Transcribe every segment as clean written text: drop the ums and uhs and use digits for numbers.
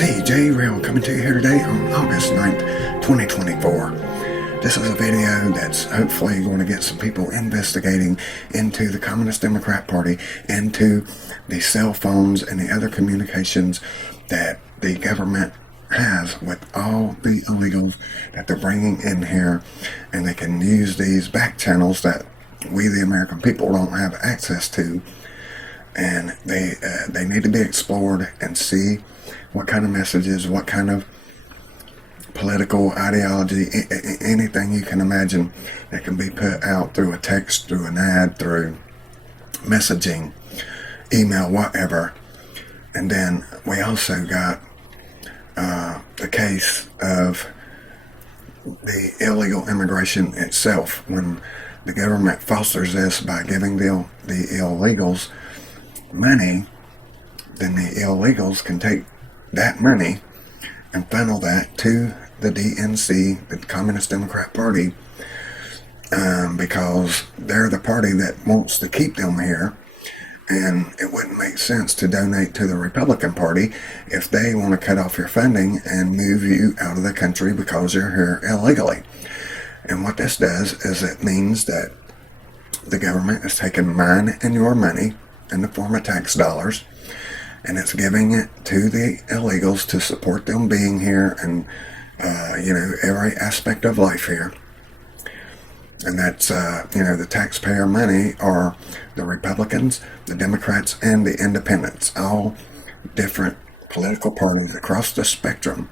CJ Rail coming to you here today on August 9th, 2024. This is a video that's hopefully going to get some people investigating into the Communist Democrat Party, into the cell phones and the other communications that the government has with all the illegals that they're bringing in here, and they can use these back channels that we the American people don't have access to, and they need to be explored and see what kind of messages, what kind of political ideology, anything you can imagine that can be put out through a text, through an ad, through messaging, email, whatever. And then we also got the case of the illegal immigration itself, when the government fosters this by giving the illegals money. Then the illegals can take that money and funnel that to the DNC, the Communist Democrat Party, because they're the party that wants to keep them here. And it wouldn't make sense to donate to the Republican Party if they want to cut off your funding and move you out of the country because you're here illegally. And what this does is it means that the government is taking mine and your money in the form of tax dollars, and it's giving it to the illegals to support them being here and, every aspect of life here. And that's, the taxpayer money are the Republicans, the Democrats, and the Independents. All different political parties across the spectrum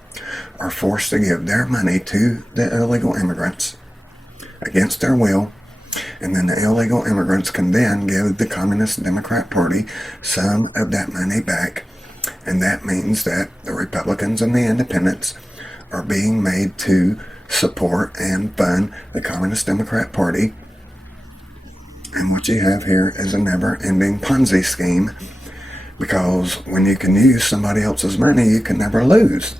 are forced to give their money to the illegal immigrants against their will. And then the illegal immigrants can then give the Communist Democrat Party some of that money back. And that means that the Republicans and the Independents are being made to support and fund the Communist Democrat Party. And what you have here is a never-ending Ponzi scheme, because when you can use somebody else's money, you can never lose,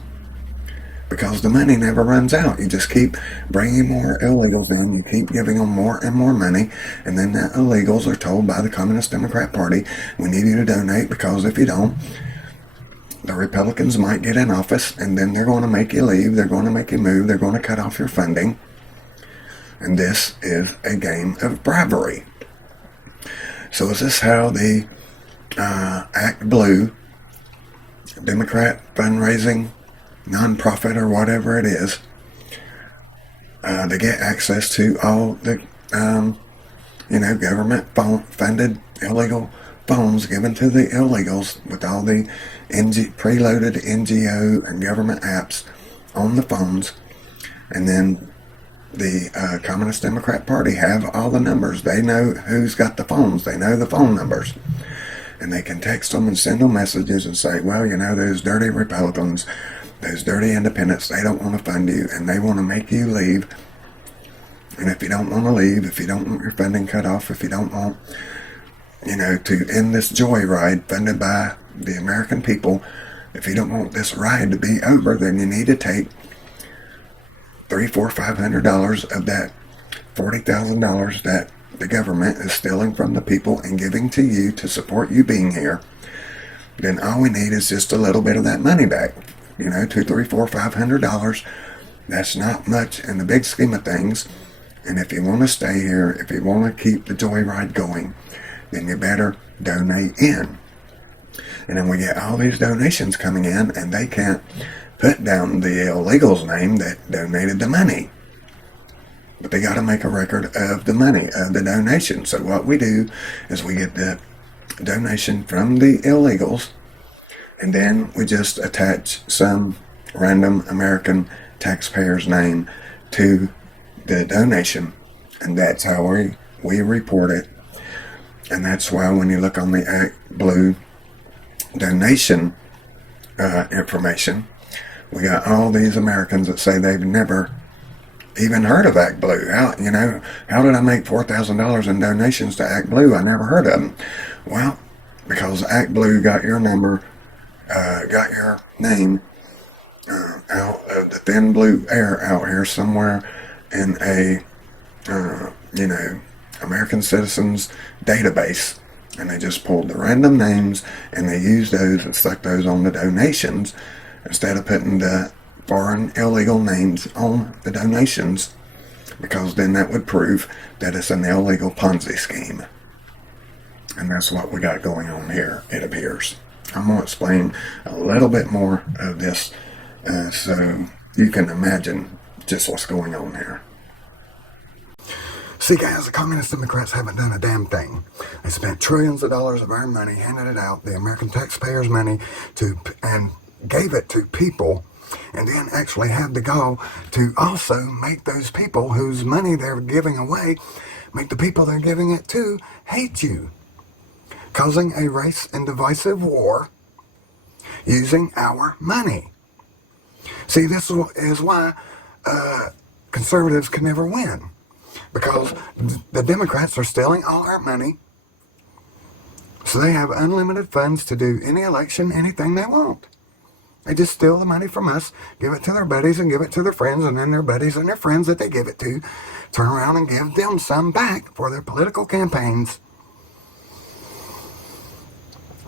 because the money never runs out. You just keep bringing more illegals in, you keep giving them more and more money, and then the illegals are told by the Communist Democrat Party, we need you to donate, because if you don't, the Republicans might get in office, and then they're going to make you leave, they're going to make you move, they're going to cut off your funding. And this is a game of bribery. So is this how the Act Blue, Democrat fundraising non-profit or whatever it is, they get access to all the government funded illegal phones given to the illegals, with all the preloaded NGO and government apps on the phones. And then the Communist Democrat Party have all the numbers. They know who's got the phones. They know the phone numbers. And they can text them and send them messages and say, well, those dirty Republicans, those dirty independents, they don't want to fund you, and they want to make you leave. And if you don't want to leave, if you don't want your funding cut off, if you don't want, to end this joyride funded by the American people, if you don't want this ride to be over, then you need to take $300, $400, $500 of that $40,000 that the government is stealing from the people and giving to you to support you being here. Then all we need is just a little bit of that money back. $200, $300, $400, $500. That's not much in the big scheme of things. And if you want to stay here, if you want to keep the joyride going, then you better donate in. And then we get all these donations coming in, and they can't put down the illegals' name that donated the money. But they got to make a record of the money, of the donation. So what we do is we get the donation from the illegals, and then we just attach some random American taxpayer's name to the donation. And that's how we report it. And that's why when you look on the Act Blue donation information, we got all these Americans that say they've never even heard of Act Blue. How did I make $4,000 in donations to Act Blue? I never heard of them. Well, because Act Blue got your number, got your name out of the thin blue air out here somewhere in a, American Citizens database, and they just pulled the random names and they used those and stuck those on the donations instead of putting the foreign illegal names on the donations, because then that would prove that it's an illegal Ponzi scheme. And that's what we got going on here, it appears. I'm going to explain a little bit more of this so you can imagine just what's going on here. See, guys, the Communist Democrats haven't done a damn thing. They spent trillions of dollars of our money, handed it out, the American taxpayers' money, and gave it to people, and then actually had the gall to also make those people whose money they're giving away, make the people they're giving it to hate you, causing a race and divisive war using our money. See, this is why conservatives can never win, because the Democrats are stealing all our money, so they have unlimited funds to do any election, anything they want. They just steal the money from us, give it to their buddies and give it to their friends, and then their buddies and their friends that they give it to turn around and give them some back for their political campaigns.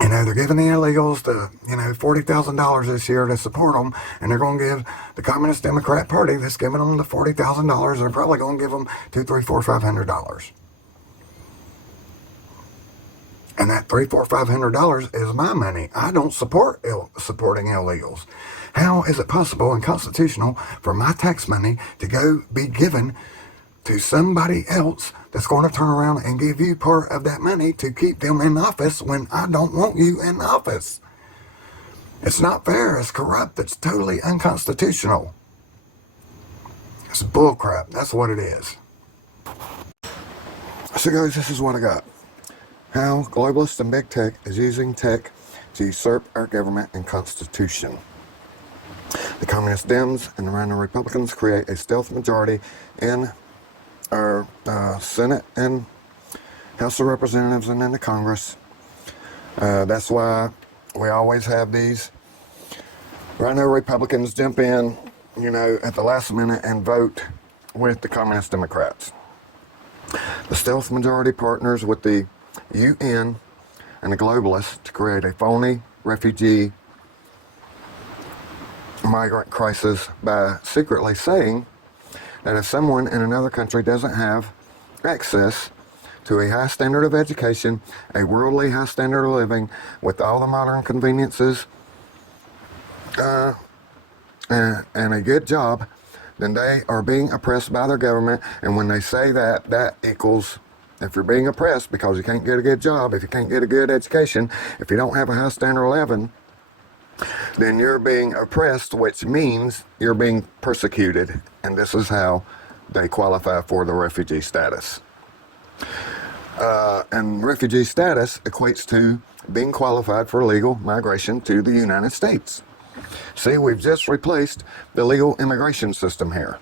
You know, they're giving the illegals $40,000 this year to support them, and they're going to give the Communist Democrat Party that's giving them the $40,000, they're probably going to give them $200, $300, $400, $500. And that $300, $400, $500 is my money. I don't support supporting illegals. How is it possible and constitutional for my tax money to go be given to somebody else that's going to turn around and give you part of that money to keep them in office when I don't want you in office? It's not fair. It's corrupt. It's totally unconstitutional. It's bullcrap. That's what it is. So guys, this is what I got. How globalists and big tech is using tech to usurp our government and constitution. The Communist Dems and the random Republicans create a stealth majority in our Senate and House of Representatives and in the Congress. That's why we always have these rhino Republicans jump in, at the last minute and vote with the Communist Democrats. The stealth majority partners with the UN and the globalists to create a phony refugee migrant crisis by secretly saying that if someone in another country doesn't have access to a high standard of education, a worldly high standard of living with all the modern conveniences and a good job, then they are being oppressed by their government. And when they say that, that equals, if you're being oppressed because you can't get a good job, if you can't get a good education, if you don't have a high standard of living, then you're being oppressed, which means you're being persecuted. And this is how they qualify for the refugee status. And refugee status equates to being qualified for legal migration to the United States. See, we've just replaced the legal immigration system here.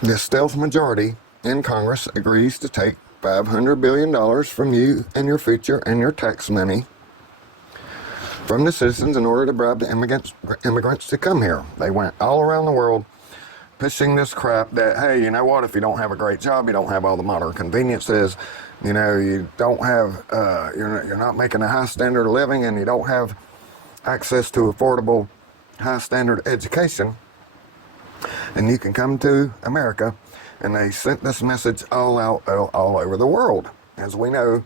The stealth majority in Congress agrees to take $500 billion from you and your future and your tax money from the citizens in order to bribe the immigrants to come here. They went all around the world pushing this crap that, hey, you know what, if you don't have a great job, you don't have all the modern conveniences, you don't have, you're not making a high standard of living, and you don't have access to affordable high standard education, and you can come to America. And they sent this message all over the world. As we know,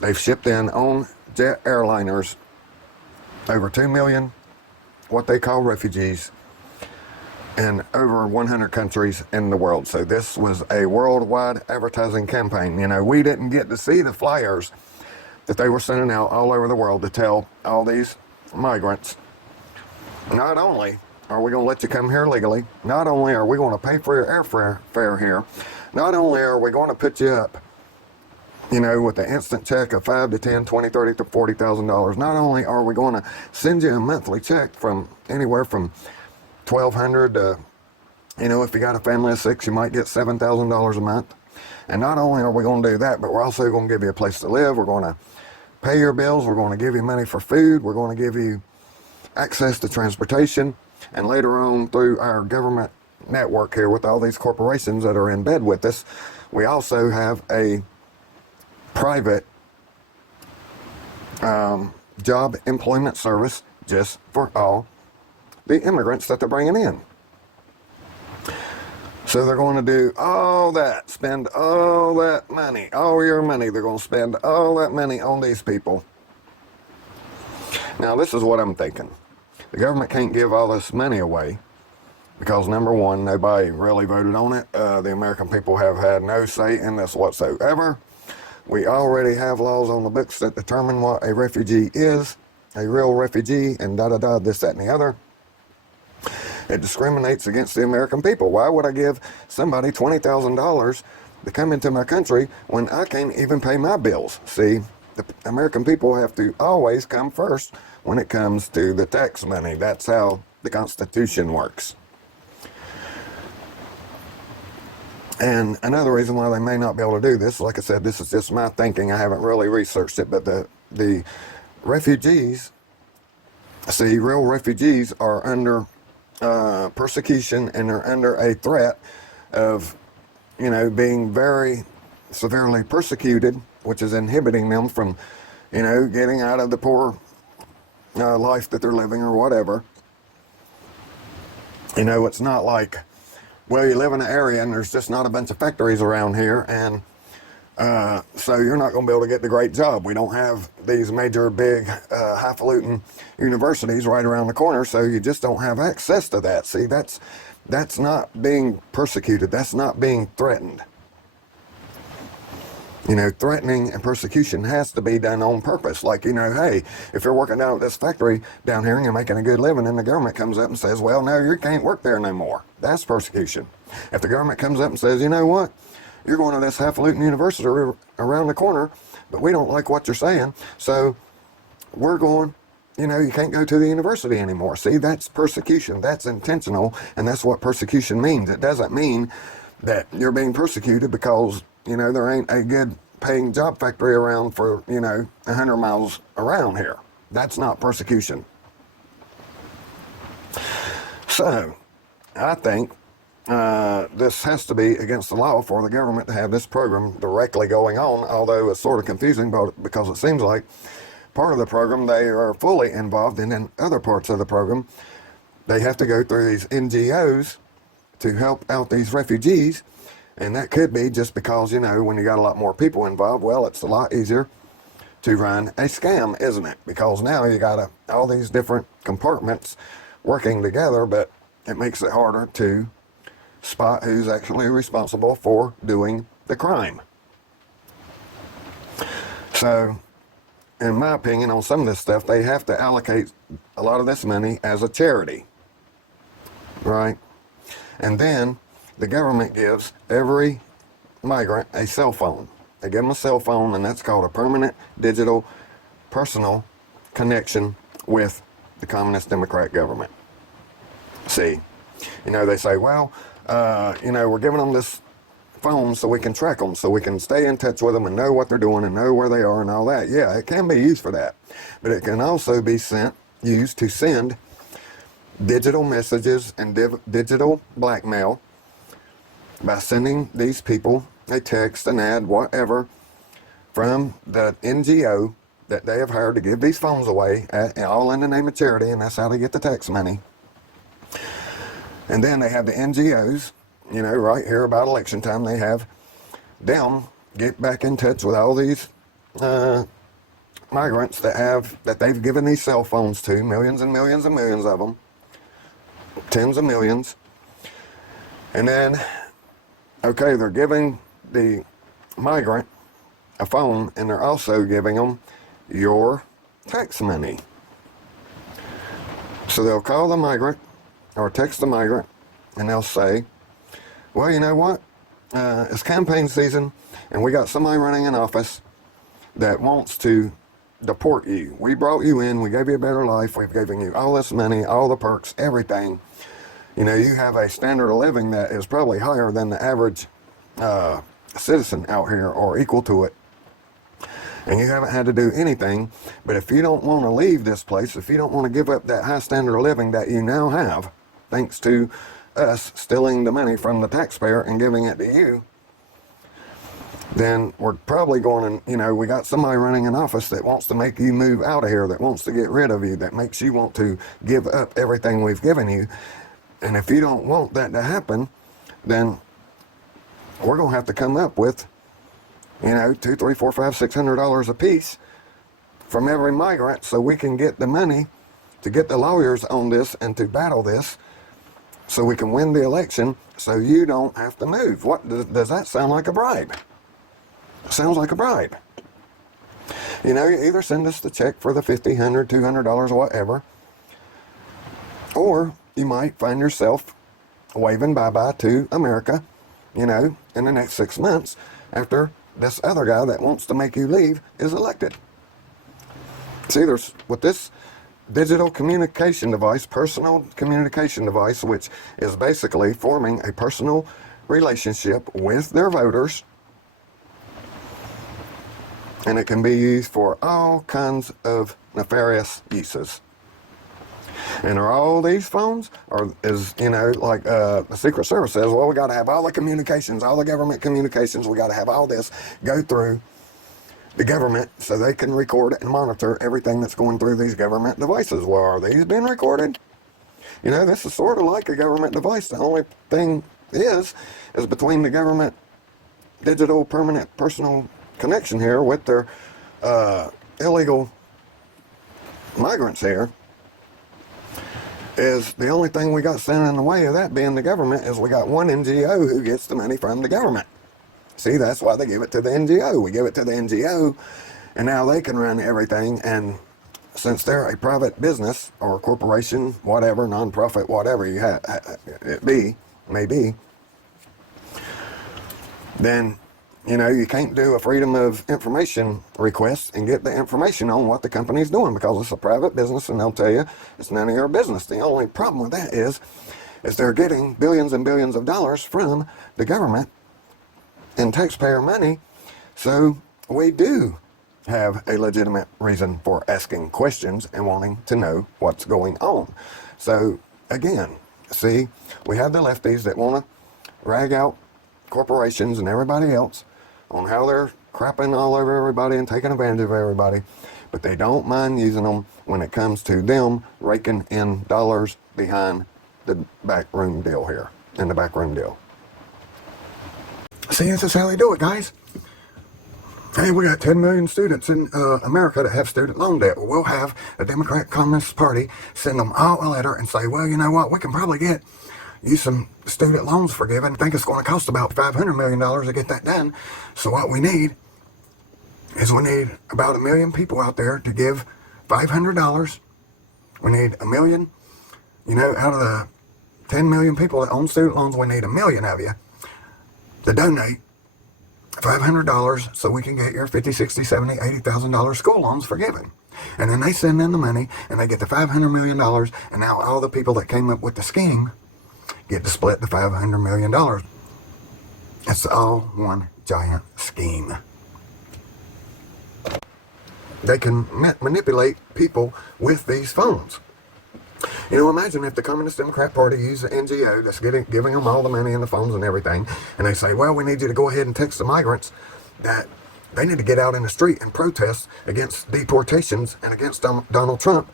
they've shipped in on jet airliners over 2 million what they call refugees in over 100 countries in the world. So this was a worldwide advertising campaign. We didn't get to see the flyers that they were sending out all over the world to tell all these migrants, not only are we going to let you come here legally, not only are we going to pay for your airfare here, not only are we going to put you up, with an instant check of $5 to $10, $20, $30 to $40,000. Not only are we going to send you a monthly check from anywhere from $1,200 to, if you got a family of 6, you might get $7,000 a month. And not only are we going to do that, but we're also going to give you a place to live. We're going to pay your bills. We're going to give you money for food. We're going to give you access to transportation. And later on, through our government network here with all these corporations that are in bed with us, we also have a private job employment service just for all the immigrants that they're bringing in. So they're going to do all that, spend all that money, all your money. They're going to spend all that money on these people. Now, this is what I'm thinking. The government can't give all this money away because, number one, nobody really voted on it. The American people have had no say in this whatsoever. We already have laws on the books that determine what a refugee is, a real refugee, and da-da-da, this, that, and the other. It discriminates against the American people. Why would I give somebody $20,000 to come into my country when I can't even pay my bills? See, the American people have to always come first when it comes to the tax money. That's how the Constitution works. And another reason why they may not be able to do this, like I said, this is just my thinking. I haven't really researched it, but the refugees, see, real refugees are under persecution, and they're under a threat of, being very severely persecuted, which is inhibiting them from, getting out of the poor life that they're living or whatever. It's not like, well, you live in an area and there's just not a bunch of factories around here, and so you're not going to be able to get the great job. We don't have these major, big, highfalutin universities right around the corner, so you just don't have access to that. See, that's not being persecuted. That's not being threatened. Threatening and persecution has to be done on purpose. Like, hey, if you're working down at this factory down here and you're making a good living, and the government comes up and says, well, no, you can't work there no more. That's persecution. If the government comes up and says, you know what? You're going to this highfalutin university around the corner, but we don't like what you're saying, so we're going, you can't go to the university anymore. See, that's persecution. That's intentional, and that's what persecution means. It doesn't mean that you're being persecuted because, there ain't a good paying job factory around for, 100 miles around here. That's not persecution. So, I think this has to be against the law for the government to have this program directly going on, although it's sort of confusing because it seems like part of the program they are fully involved in, and other parts of the program they have to go through these NGOs to help out these refugees. And that could be just because, when you got a lot more people involved, well, it's a lot easier to run a scam, isn't it? Because now you got all these different compartments working together, but it makes it harder to spot who's actually responsible for doing the crime. So, in my opinion, on some of this stuff, they have to allocate a lot of this money as a charity, right? And then the government gives every migrant a cell phone. They give them a cell phone, and that's called a permanent digital personal connection with the Communist Democrat government. See, they say, well, we're giving them this phone so we can track them, so we can stay in touch with them and know what they're doing and know where they are and all that. Yeah, it can be used for that. But it can also be used to send digital messages and digital blackmail by sending these people a text, an ad, whatever, from the NGO that they have hired to give these phones away, all in the name of charity, and that's how they get the tax money. And then they have the NGOs, right here about election time, they have them get back in touch with all these migrants that they've given these cell phones to, millions and millions and millions of them, tens of millions. And then, okay, they're giving the migrant a phone, and they're also giving them your tax money. So they'll call the migrant or text the migrant, and they'll say, well, you know what? It's campaign season, and we got somebody running in office that wants to deport you. We brought you in. We gave you a better life. We've given you all this money, all the perks, everything. You have a standard of living that is probably higher than the average citizen out here, or equal to it. And you haven't had to do anything. But if you don't want to leave this place, if you don't want to give up that high standard of living that you now have, thanks to us stealing the money from the taxpayer and giving it to you, then we're probably going to, we got somebody running an office that wants to make you move out of here, that wants to get rid of you, that makes you want to give up everything we've given you. And if you don't want that to happen, then we're going to have to come up with, $200, $300, $400, $500, $600 a piece from every migrant so we can get the money to get the lawyers on this and to battle this so we can win the election so you don't have to move. What does that sound like a bribe? Sounds like a bribe. You either send us the check for the $50, $100, $200 or whatever, or you might find yourself waving bye-bye to America, in the next 6 months after this other guy that wants to make you leave is elected. See, there's with this digital communication device, personal communication device, which is basically forming a personal relationship with their voters, and it can be used for all kinds of nefarious uses. And are all these phones, or is, like the Secret Service says, well, we got to have all the communications, all the government communications, we got to have all this go through the government so they can record and monitor everything that's going through these government devices. Well, are these being recorded? This is sort of like a government device. The only thing is between the government digital permanent personal connection here with their illegal migrants here, is the only thing we got standing in the way of that being the government is we got one NGO who gets the money from the government. See, that's why they give it to the NGO. We give it to the NGO, and now they can run everything. And since they're a private business or corporation, whatever, nonprofit, whatever it may be, then you can't do a freedom of information request and get the information on what the company's doing because it's a private business and they'll tell you it's none of your business. The only problem with that is they're getting billions and billions of dollars from the government in taxpayer money. So we do have a legitimate reason for asking questions and wanting to know what's going on. So again, see, we have the lefties that want to rag out corporations and everybody else on how they're crapping all over everybody and taking advantage of everybody, but they don't mind using them when it comes to them raking in dollars behind the backroom deal here, in the backroom deal. See, this is how they do it, guys. Hey, we got 10 million students in America that have student loan debt. Well, we'll have the Democratic Communist Party send them all a letter and say, well, you know what, we can probably get you some student loans forgiven. I think it's going to cost about $500 million to get that done. So what we need is about 1 million people out there to give $500. We need 1 million, out of the 10 million people that own student loans, we need 1 million of you to donate $500 so we can get your $50, $60, $70, $80,000 school loans forgiven. And then they send in the money and they get the $500 million, and now all the people that came up with the scheme get to split the $500 million. It's all one giant scheme. They can manipulate people with these phones. Imagine if the Communist Democrat Party used the NGO that's giving them all the money and the phones and everything, and they say, well, we need you to go ahead and text the migrants that they need to get out in the street and protest against deportations and against Donald Trump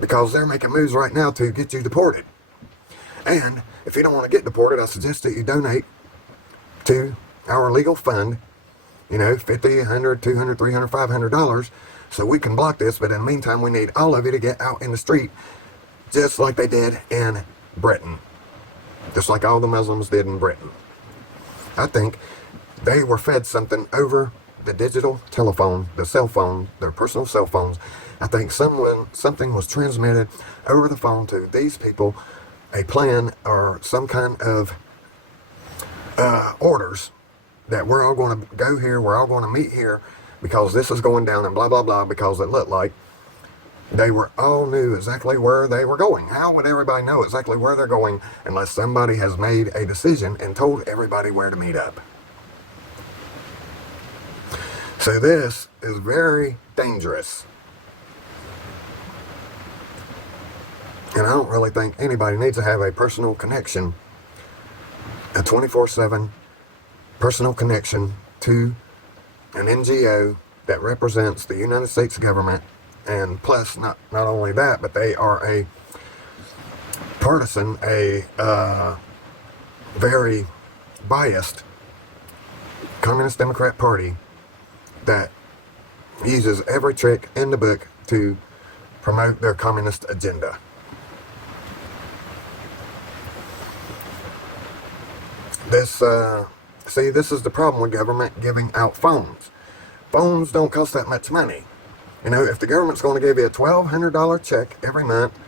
because they're making moves right now to get you deported. And if you don't want to get deported, I suggest that you donate to our legal fund, $50, $100, $200, $300, $500, so we can block this. But in the meantime, we need all of you to get out in the street, just like they did in Britain, just like all the Muslims did in Britain. I think they were fed something over the digital telephone, the cell phone, their personal cell phones. I think something was transmitted over the phone to these people, a plan or some kind of orders that we're all going to go here, we're all going to meet here because this is going down and blah, blah, blah, because it looked like they all knew exactly where they were going. How would everybody know exactly where they're going unless somebody has made a decision and told everybody where to meet up? So this is very dangerous. And I don't really think anybody needs to have a personal connection, a 24/7 personal connection to an NGO that represents the United States government, and plus not only that, but they are a partisan, very biased Communist Democrat Party that uses every trick in the book to promote their communist agenda. This is the problem with government giving out phones. Phones don't cost that much money. You know, if the government's going to give you a $1,200 check every month,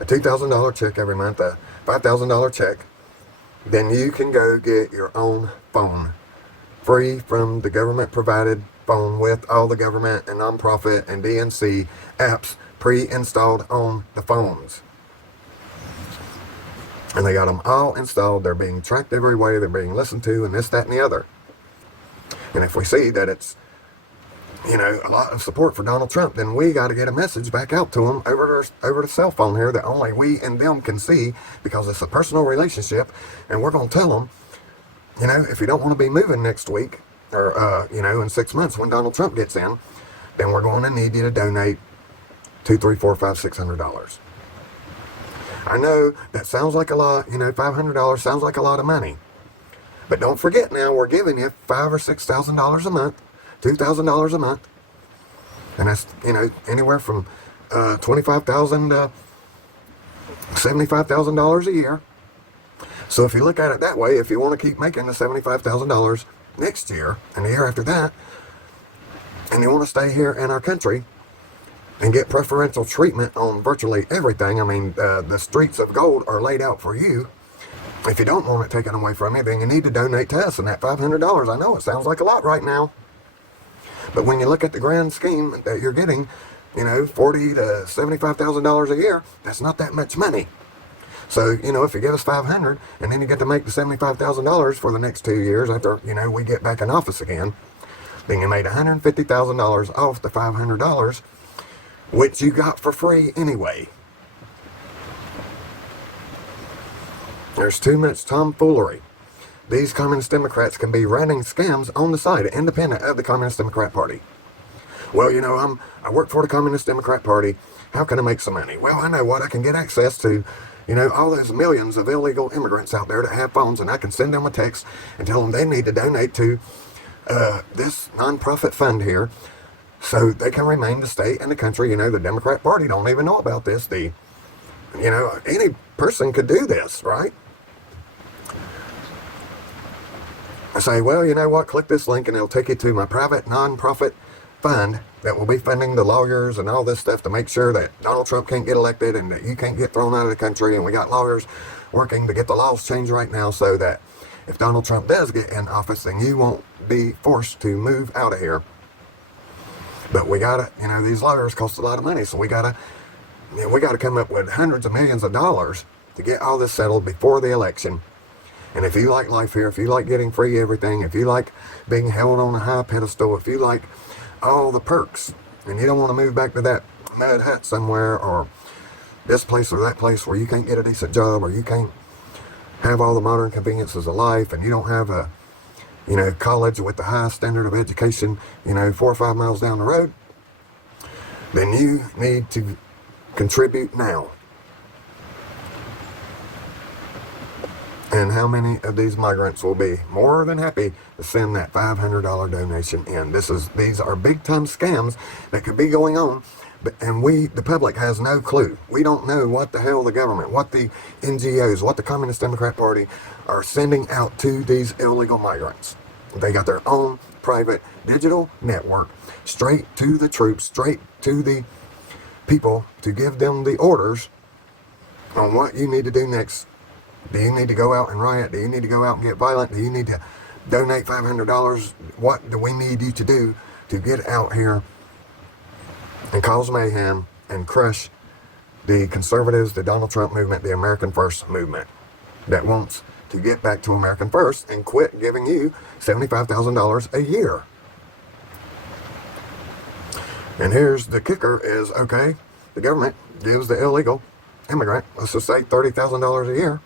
a $2,000 check every month, a $5,000 check, then you can go get your own phone, free from the government-provided phone with all the government and nonprofit and DNC apps pre-installed on the phones. And they got them all installed. They're being tracked every way. They're being listened to, and this, that, and the other. And if we see that it's, you know, a lot of support for Donald Trump, then we got to get a message back out to them over the cell phone here that only we and them can see, because it's a personal relationship. And we're going to tell them, you know, if you don't want to be moving next week, or, you know, in 6 months when Donald Trump gets in, then we're going to need you to donate $200, $300, $400, $500, $600. I know that sounds like a lot, you know, $500 sounds like a lot of money. But don't forget now, we're giving you $5,000 or $6,000 a month, $2,000 a month. And that's, you know, anywhere from $25,000 to $75,000 a year. So if you look at it that way, if you want to keep making the $75,000 next year and the year after that, and you want to stay here in our country and get preferential treatment on virtually everything, I mean, the streets of gold are laid out for you. If you don't want it taken away from you, then you need to donate to us. And that $500, I know it sounds like a lot right now, but when you look at the grand scheme that you're getting, you know, $40,000 to $75,000 a year, that's not that much money. So, you know, if you give us $500 and then you get to make the $75,000 for the next 2 years after, you know, we get back in office again, then you made $150,000 off the $500, which you got for free anyway. There's too much tomfoolery. These Communist Democrats can be running scams on the side, independent of the Communist Democrat Party. Well, you know, I work for the Communist Democrat Party. How can I make some money? Well, I know what. I can get access to, you know, all those millions of illegal immigrants out there that have phones, and I can send them a text and tell them they need to donate to this nonprofit fund here, so they can remain the state and the country. You know, the Democrat Party don't even know about this. You know, any person could do this, right? I say, well, you know what? Click this link and it'll take you to my private nonprofit fund that will be funding the lawyers and all this stuff to make sure that Donald Trump can't get elected and that you can't get thrown out of the country. And we got lawyers working to get the laws changed right now so that if Donald Trump does get in office, then you won't be forced to move out of here. But we gotta, you know, these lawyers cost a lot of money, so we gotta come up with hundreds of millions of dollars to get all this settled before the election. And if you like life here, if you like getting free everything, if you like being held on a high pedestal, if you like all the perks, and you don't want to move back to that mud hut somewhere, or this place or that place where you can't get a decent job, or you can't have all the modern conveniences of life, and you don't have a, you know, college with the highest standard of education, you know, 4 or 5 miles down the road, then you need to contribute now. And how many of these migrants will be more than happy to send that $500 donation in? These are big time scams that could be going on, and the public has no clue. We don't know what the hell the government, what the NGOs, what the Communist Democrat Party are sending out to these illegal migrants. They got their own private digital network, straight to the troops, straight to the people, to give them the orders on what you need to do next. Do you need to go out and riot? Do you need to go out and get violent? Do you need to donate $500? What do we need you to do to get out here and cause mayhem and crush the conservatives, the Donald Trump movement, the American First movement that wants to get back to American First and quit giving you $75,000 a year? And here's the kicker is, okay, the government gives the illegal immigrant, let's just say $30,000 a year.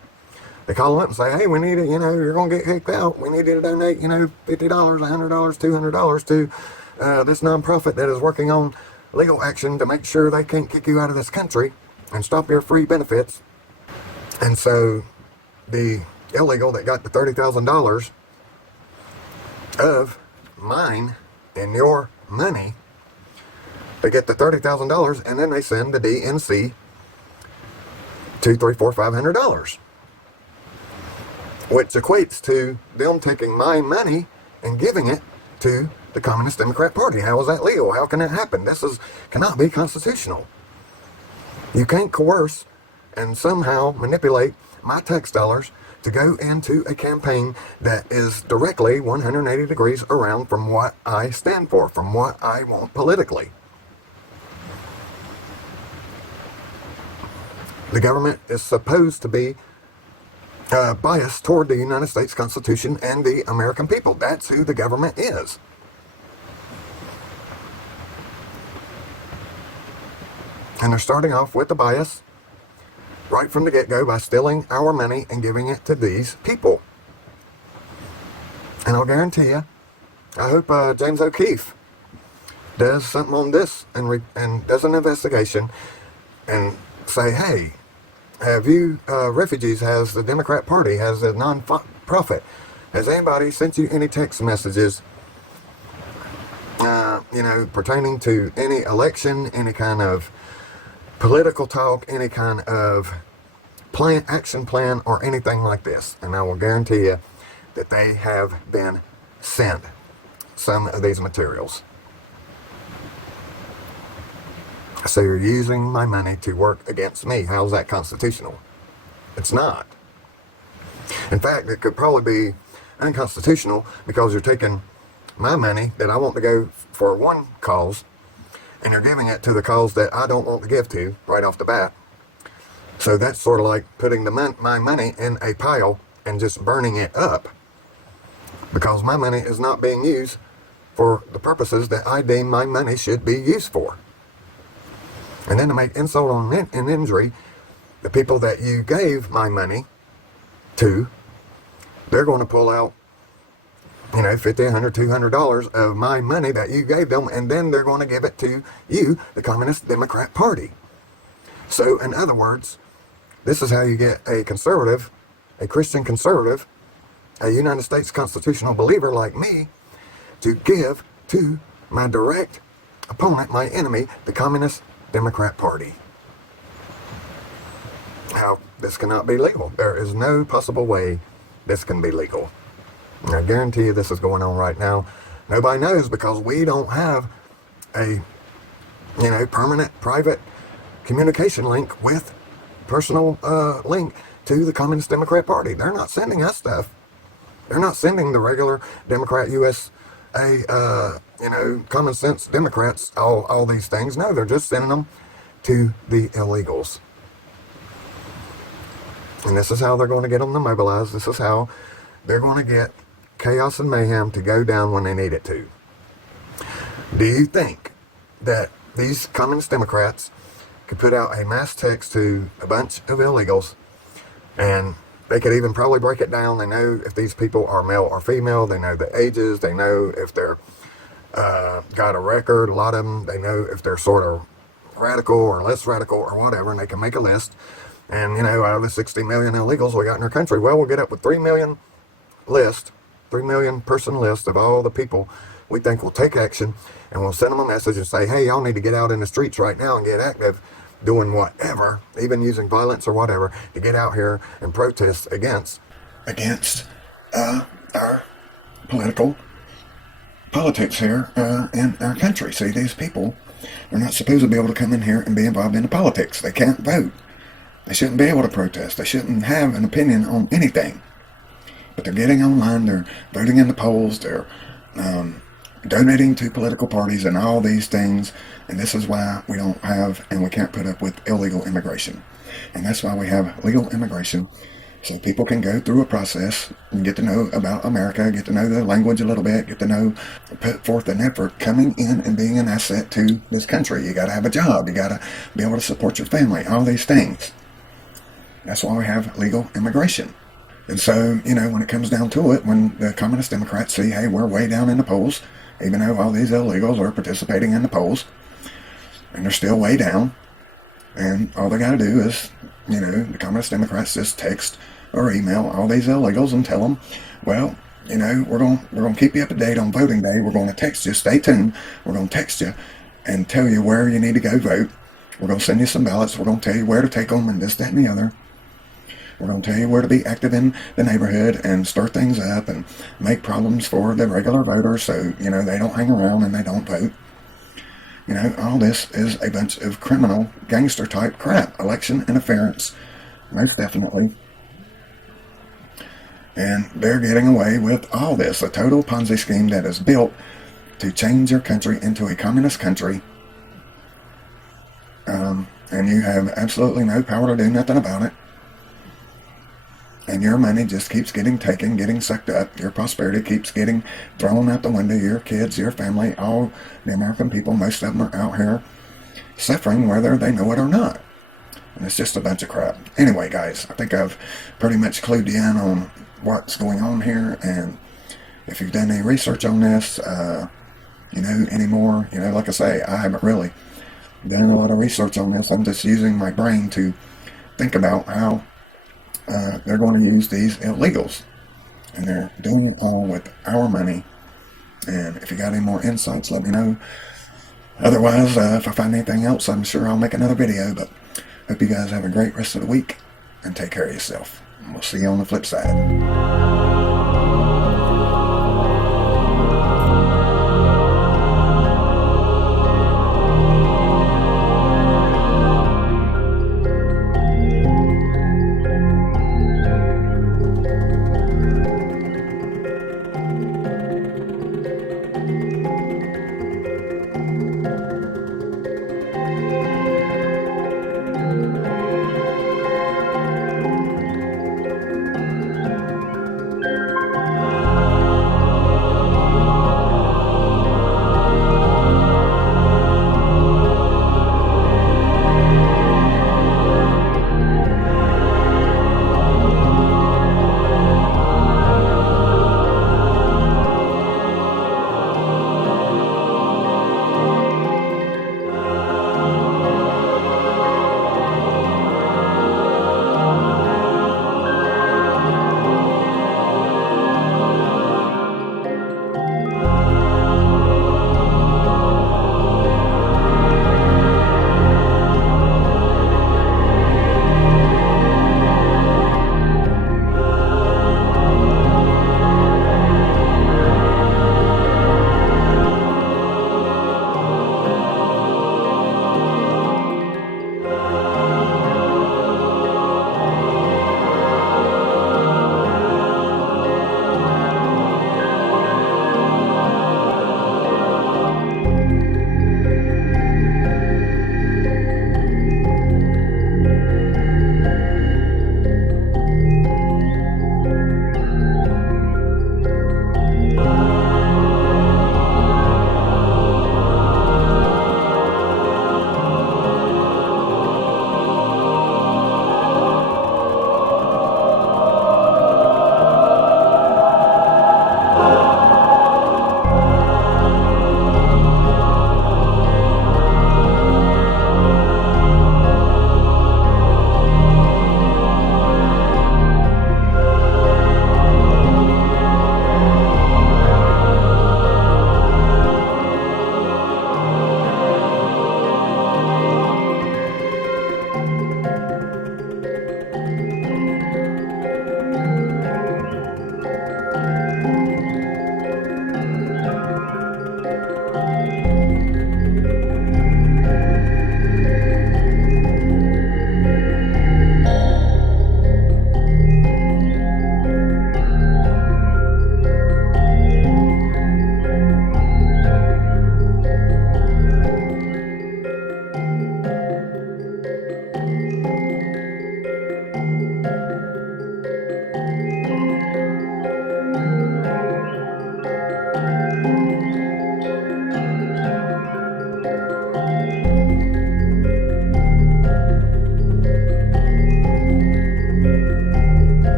They call them up and say, hey, we need it, you're going to get kicked out. We need you to donate, $50, $100, $200 to this nonprofit that is working on legal action to make sure they can't kick you out of this country and stop your free benefits. And so the illegal that got the $30,000 of mine and your money, they get the $30,000 and then they send the DNC $200, $300, $400, $500, which equates to them taking my money and giving it to the Communist Democrat Party. How is that legal? How can that happen? This cannot be constitutional. You can't coerce and somehow manipulate my tax dollars to go into a campaign that is directly 180 degrees around from what I stand for, from what I want politically. The government is supposed to be biased toward the United States Constitution and the American people. That's who the government is. And they're starting off with the bias right from the get-go by stealing our money and giving it to these people. And I'll guarantee you, I hope James O'Keefe does something on this and does an investigation and say, hey, have you refugees, has the Democrat Party, has the non-profit, has anybody sent you any text messages pertaining to any election, any kind of political talk, any kind of action plan, or anything like this? And I will guarantee you that they have been sent some of these materials. So you're using my money to work against me. How's that constitutional? It's not. In fact, it could probably be unconstitutional because you're taking my money that I want to go for one cause and you're giving it to the cause that I don't want to give to right off the bat. So that's sort of like putting my money in a pile and just burning it up, because my money is not being used for the purposes that I deem my money should be used for. And then to make insult on and injury, the people that you gave my money to, they're going to pull out, $50, $100, $200 of my money that you gave them, and then they're going to give it to you, the Communist Democrat Party. So, in other words, this is how you get a conservative, a Christian conservative, a United States constitutional believer like me, to give to my direct opponent, my enemy, the Communist Democrat Party. How this cannot be legal. There is no possible way this can be legal. And I guarantee you this is going on right now. Nobody knows because we don't have a permanent private communication link with personal link to the Communist Democrat Party. They're not sending us stuff. They're not sending the regular Democrat USA, common sense Democrats, all these things. No, they're just sending them to the illegals. And this is how they're going to get them to mobilize. This is how they're going to get chaos and mayhem to go down when they need it to. Do you think that these communist Democrats could put out a mass text to a bunch of illegals, and they could even probably break it down? They know if these people are male or female. They know the ages. They know if they're got a record. A lot of them, they know if they're sort of radical or less radical or whatever, and they can make a list. And, out of the 60 million illegals we got in our country, well, we'll get up with 3 million person list of all the people we think will take action, and we'll send them a message and say, hey, y'all need to get out in the streets right now and get active, doing whatever, even using violence or whatever, to get out here and protest against our politics here in our country. See, these people are not supposed to be able to come in here and be involved in the politics. They can't vote. They shouldn't be able to protest. They shouldn't have an opinion on anything. But they're getting online, they're voting in the polls, they're donating to political parties and all these things. And this is why we don't have and we can't put up with illegal immigration. And that's why we have legal immigration, so people can go through a process and get to know about America, get to know the language a little bit, get to know, put forth an effort coming in and being an asset to this country. You got to have a job. You got to be able to support your family, all these things. That's why we have legal immigration. And so, when it comes down to it, when the Communist Democrats see, hey, we're way down in the polls, even though all these illegals are participating in the polls, and they're still way down, and all they got to do is, the Communist Democrats just text or email all these illegals and tell them, well, we're going to keep you up to date on voting day. We're going to text you. Stay tuned. We're going to text you and tell you where you need to go vote. We're going to send you some ballots. We're going to tell you where to take them and this, that, and the other. We're going to tell you where to be active in the neighborhood and stir things up and make problems for the regular voters so, they don't hang around and they don't vote. All this is a bunch of criminal, gangster-type crap. Election interference, most definitely. And they're getting away with all this. A total Ponzi scheme that is built to change your country into a communist country. And you have absolutely no power to do nothing about it. And your money just keeps getting taken, getting sucked up. Your prosperity keeps getting thrown out the window. Your kids, your family, all the American people, most of them are out here suffering whether they know it or not. And it's just a bunch of crap. Anyway, guys, I think I've pretty much clued you in on what's going on here. And if you've done any research on this, anymore, like I say, I haven't really done a lot of research on this. I'm just using my brain to think about how they're going to use these illegals, and they're doing it all with our money. And if you got any more insights, let me know. Otherwise, if I find anything else, I'm sure I'll make another video. But hope you guys have a great rest of the week and take care of yourself. We'll see you on the flip side.